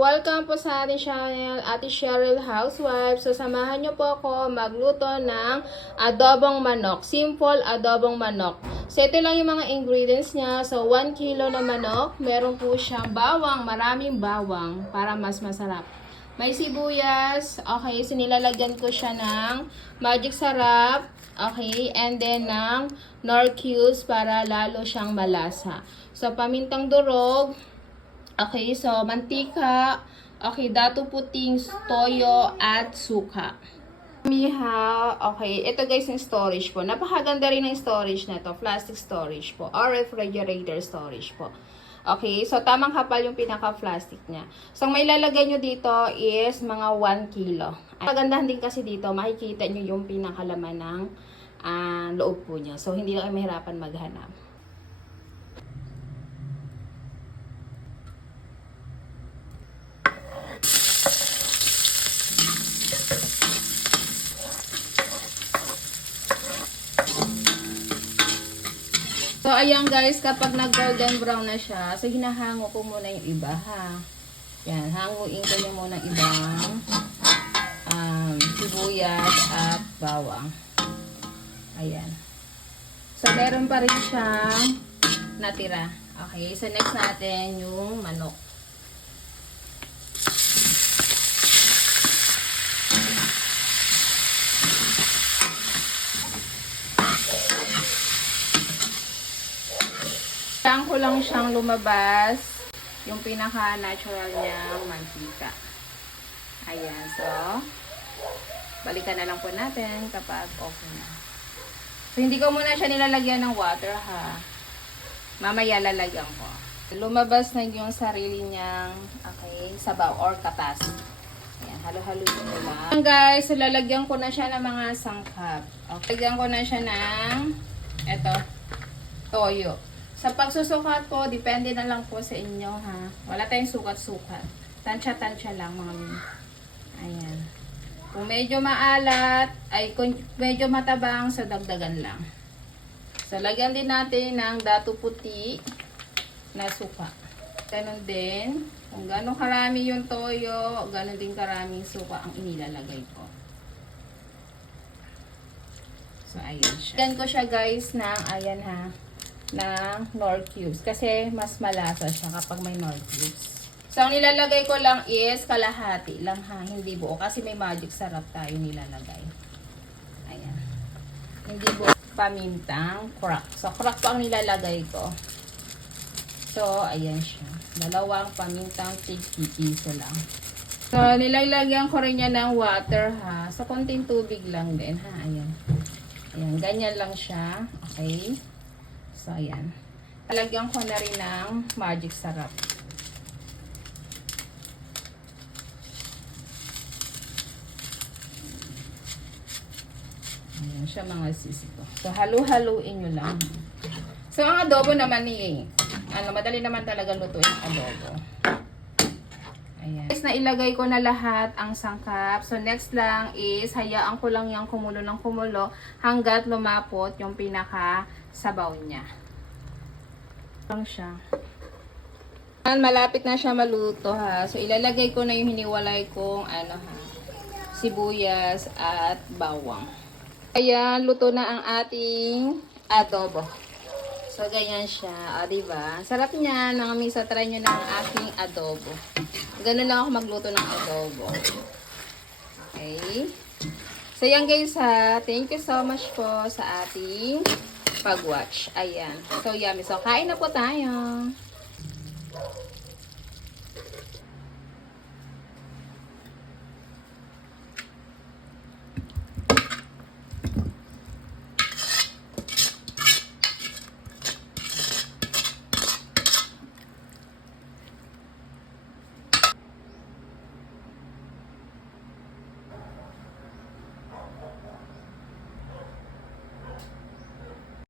welcome po sa ating channel, Ate Cheryl Housewife. So, samahan niyo po ako magluto ng adobong manok. Simple adobong manok. So, ito lang yung mga ingredients niya. So, 1 kilo na manok. Meron po siyang bawang, maraming bawang para mas masarap. May sibuyas. Okay, so nilalagyan ko siya ng magic sarap. Okay, and then ng nor cubes para lalo siyang malasa. So, pamintang durog, Okay, so mantika, okay, dato puting, toyo, at suka. Miha, okay, ito guys yung storage po. Napakaganda rin ng storage na to, plastic storage po, or refrigerator storage po. Okay, so tamang kapal yung pinaka-plastic niya. So, ang may lalagay nyo dito is mga 1 kilo. Pagandahan din kasi dito, makikita nyo yung pinakalaman ng ah, loob po niya. So, hindi na kayo mahirapan maghanap. So, ayan guys, kapag nag-golden brown na siya, so hinahango ko muna yung iba ha. Yan, hanguin ko yung muna ibang um, sibuyas at bawang. Ayan. So, meron pa rin siyang natira. Okay, so next natin yung manok. Kailangan ko lang siyang lumabas yung pinaka-natural niyang mantika. Ayan, so, balikan na lang po natin kapag okay na. So, hindi ko muna siya nilalagyan ng water, ha. Mamaya lalagyan ko. Lumabas na yung sarili niyang, okay, sabaw or katas. Ayan, halo-halo ko lang. Guys, lalagyan ko na siya ng mga sangkap. Okay, lagyan ko na siya ng, eto, toyo. Sa pagsusukat po, depende na lang po sa inyo ha. Wala tayong sukat-sukat. Tansya-tansya lang mga min. Ayan. Kung medyo maalat, ay kung medyo matabang, so dagdagan lang. So, lagyan din natin ng dato puti na suka. Ganon din. Kung gano'ng karami yung toyo, ganon din karaming suka ang inilalagay ko. So, ayan siya. Lagyan ko siya guys ng, ayan ha, ng nor cubes. Kasi mas malasa siya kapag may nor cubes. So, ang nilalagay ko lang is kalahati lang ha, hindi buo. Kasi may magic sarap tayo nilalagay. Ayan. Hindi buo pamintang crack. So, crack po ang nilalagay ko. So, ayan siya. Dalawang pamintang tig-piso lang. So, nilalagyan ko rin niya ng water ha. So, konting tubig lang din ha. Ayan. Ayan, ganyan lang siya. Okay. So, ayan. Talagyan ko na rin ng magic sarap. Ayan siya mga sisi ko. So, halu-haluin nyo lang. So, ang adobo naman ni, ano, madali naman talaga lutuin ang adobo. Ayan. Next na ilagay ko na lahat ang sangkap. So, next lang is, hayaan ko lang yung kumulo ng kumulo hanggat lumapot yung pinaka sabaw niya. Lang siya. Malapit na siya maluto ha. So, ilalagay ko na yung hiniwalay kong ano ha, sibuyas at bawang. Ayan, luto na ang ating adobo. So, ganyan siya. O, diba? Sarap niya. Nangamisa, try nyo ang aking adobo. Ganun lang ako magluto ng adobo. Okay. So, yan guys ha. Thank you so much po sa ating pag-watch. Ayan. So, yummy. So, kain na po tayo.